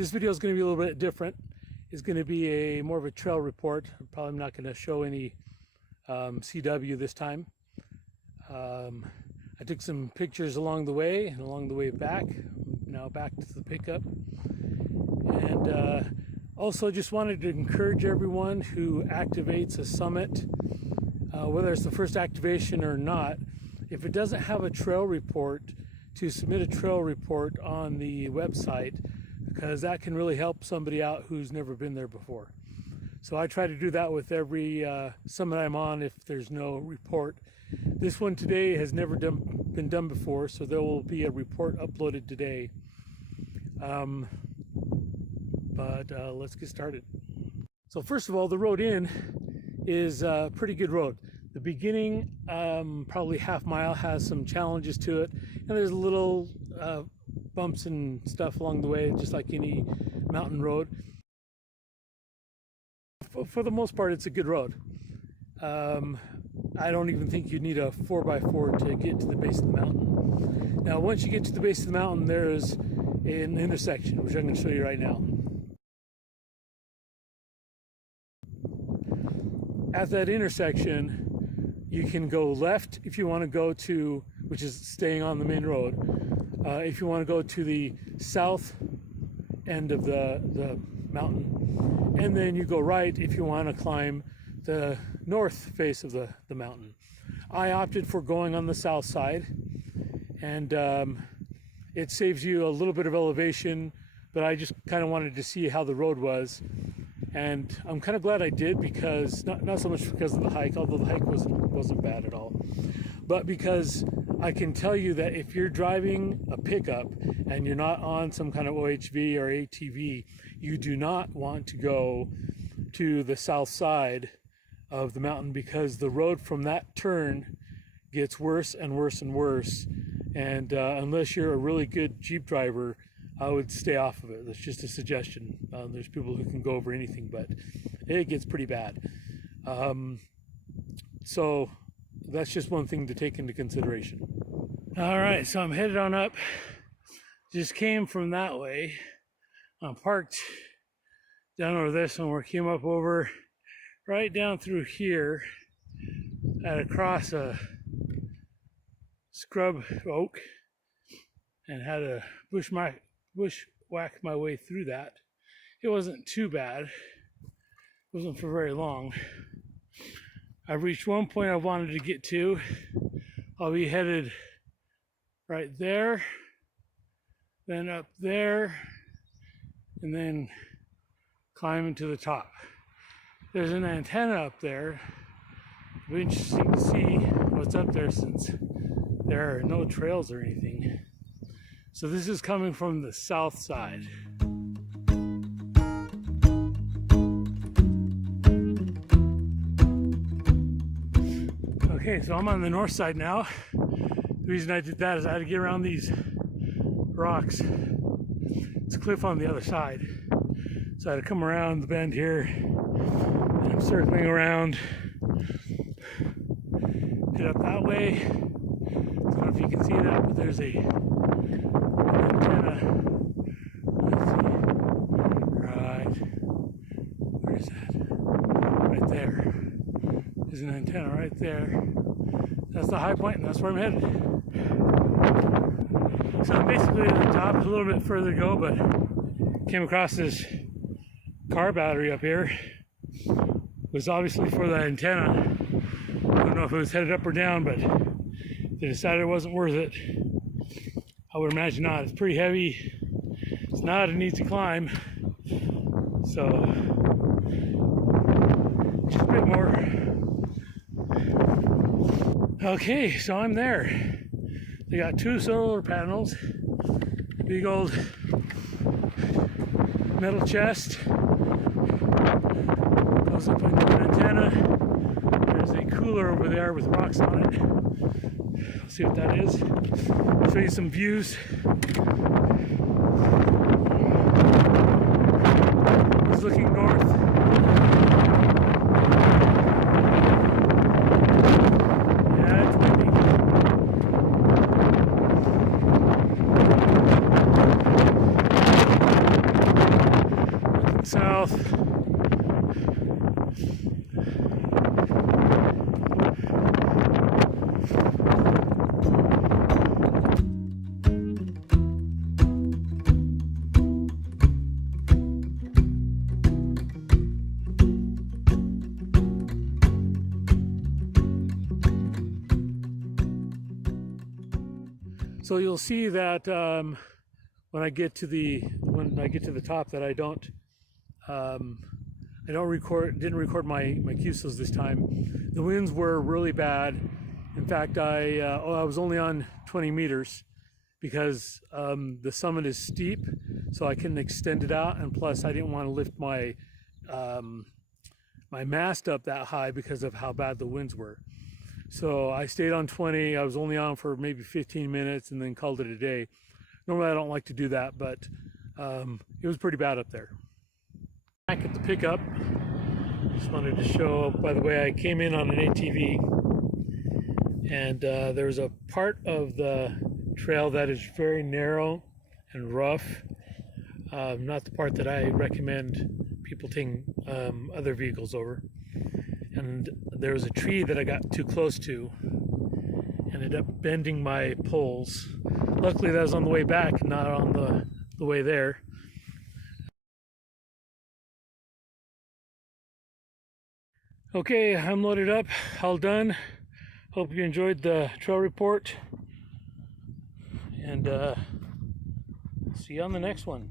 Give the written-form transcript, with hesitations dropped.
This video is going to be a little bit different. It's going to be more of a trail report. I'm probably not going to show any CW this time. I took some pictures along the way and along the way back. Now back to the pickup. And also just wanted to encourage everyone who activates a summit, whether it's the first activation or not, if it doesn't have a trail report, to submit a trail report on the website, because that can really help somebody out who's never been there before. So I try to do that with every summit I'm on if there's no report. This one today has never been done before, so there will be a report uploaded today. Let's get started. So first of all, the road in is a pretty good road. The beginning, probably half mile, has some challenges to it, and there's little bumps and stuff along the way, just like any mountain road. For the most part, it's a good road. I don't even think you need a 4x4 to get to the base of the mountain. Now, once you get to the base of the mountain, there is an intersection, which I'm going to show you right now. At that intersection, you can go left if you want to go to, which is staying on the main road. If you want to go to the south end of the mountain, and then you go right if you want to climb the north face of the mountain. I opted for going on the south side, and it saves you a little bit of elevation, but I just kind of wanted to see how the road was. And I'm kind of glad I did, because not so much because of the hike, although the hike wasn't bad at all, but because I can tell you that if you're driving a pickup and you're not on some kind of OHV or ATV, you do not want to go to the south side of the mountain, because the road from that turn gets worse and worse and worse. And unless you're a really good Jeep driver, I would stay off of it. That's just a suggestion. There's people who can go over anything, but it gets pretty bad. So that's just one thing to take into consideration. All right, so I'm headed on up. Just came from that way. I'm parked down over this one, where I came up over right down through here and across a scrub oak, and had a bushwhack my way through that. It wasn't too bad. It wasn't for very long. I've reached one point I wanted to get to. I'll be headed right there, then up there, and then climbing to the top. There's an antenna up there. It'll be interesting to see what's up there, since there are no trails or anything. So this is coming from the south side. Okay, so I'm on the north side now. The reason I did that is I had to get around these rocks. It's a cliff on the other side. So I had to come around the bend here, and I'm circling around, head up that way. I don't know if you can see that, but there's an antenna. Let's see. Right. Where is that? Right there. There's an antenna right there. That's the high point, and that's where I'm headed. So I'm basically at the top, a little bit further to go, but came across this car battery up here. It was obviously for the antenna. I don't know if it was headed up or down, but they decided it wasn't worth it. I would imagine not. It's pretty heavy. It's not an easy climb. So just a bit more. Okay, so I'm there. They got 2 solar panels, big old metal chest, goes up into an antenna. There's a cooler over there with rocks on it. Let's see what that is. Show you some views. It's looking north. Yeah, it's windy. So you'll see that when I get to the top that didn't record my QSOs this time. The winds were really bad. In fact, I was only on 20 meters because the summit is steep, so I couldn't extend it out, and plus I didn't want to lift my my mast up that high because of how bad the winds were. So I stayed on 20. I was only on for maybe 15 minutes and then called it a day. Normally I don't like to do that, but it was pretty bad up there. Back at the pickup, just wanted to show, by the way, I came in on an ATV, and there's a part of the trail that is very narrow and rough. Not the part that I recommend people taking other vehicles over. And there was a tree that I got too close to, ended up bending my poles. Luckily that was on the way back, not on the way there. Okay, I'm loaded up, all done. Hope you enjoyed the trail report, and see you on the next one.